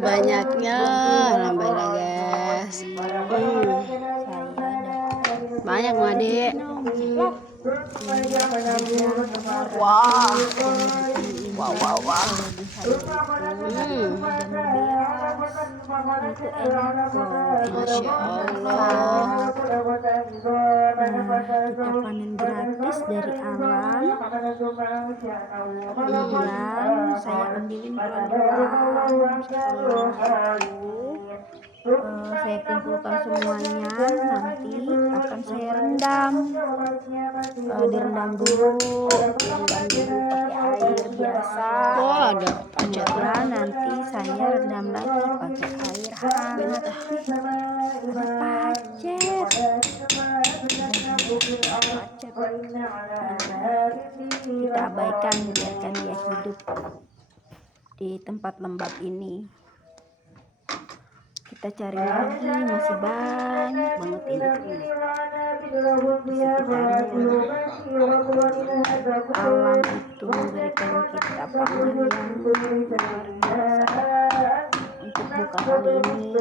Banyaknya alhamdulillah guys. Banyak adik. Wah, wah, wah, wah. Masya Allah. Kita panen gratis dari alam. Kemudian saya ambilin pelan-pelan. Saya kumpulkan semuanya, nanti akan saya rendam. Direndam dulu pakai air biasa. Oh, ada pacet. Kemudian nanti saya rendam lagi pakai air hangat. Ada pacet. Kita abaikan, biarkan dia hidup di tempat lembab ini. Kita cari lagi, masih banyak banget ini di sekitarnya. Alam itu memberikan kita pangan yang luar biasa untuk buka kali ini.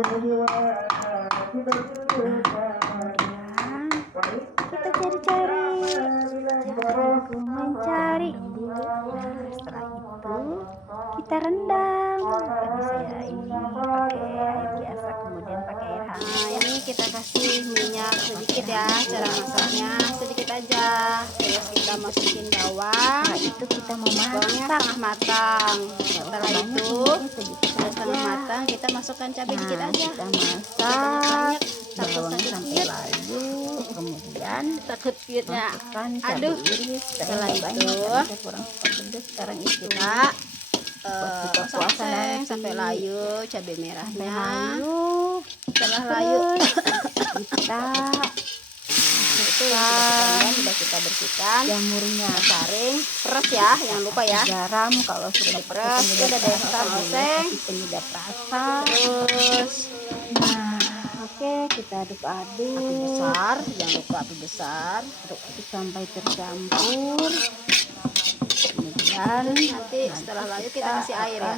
Kemudian kita cari-cari, mencari. Setelah itu kita rendam. Tadi saya ini pakai air biasa, kemudian pakai air hangat. Nah, ini kita kasih minyak sedikit ya, cara masaknya sedikit aja. Terus kita masukin bawang. Nah, itu kita mau Bawangnya masak. setengah matang. Setelah itu setengah aja. matang, kita masukkan cabai dikit Nah, aja. kita masak Banyak-banyak, takut bawang sakit sampai piut. layu, kemudian Takut piutnya. masukkan Aduh. cabai iris. Setelah Banyak, itu, karena saya kurang suka pedas sekarang itu. Kita buka puasa oseng nanti. sampai layu cabai merahnya. Layu, Setelah layu kita itu yang sudah kita bersihkan. jamurnya, Saring, peres ya, jangan lupa ya. garam kalau sudah Peres, penyedap udah deh, rasa, oseng. kasih penyedap rasa. Terus Nah, oke, kita api aduk-aduk. besar, jangan lupa api besar. Aduk-aduk sampai tercampur. Kemudian Nanti setelah layu kita kasih air ya.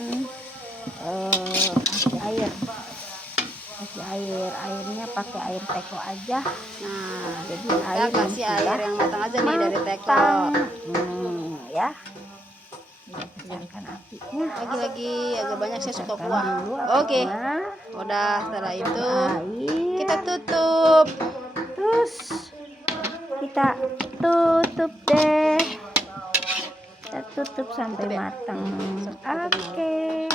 Kasih airnya pakai air teko aja. Nah, Jadi kita air kasih air yang matang aja nih dari teko. matang. Ya. Kecilkan apinya. Lagi-lagi agak banyak, saya suka Kecilkan kuah. dulu Oke, apinya. udah setelah itu Air. kita tutup. Terus kita tutup deh. Kita tutup sampai matang. Oke.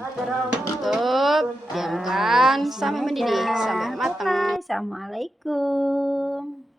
Tutup, diamkan sampai mendidih, sampai matang. Assalamualaikum.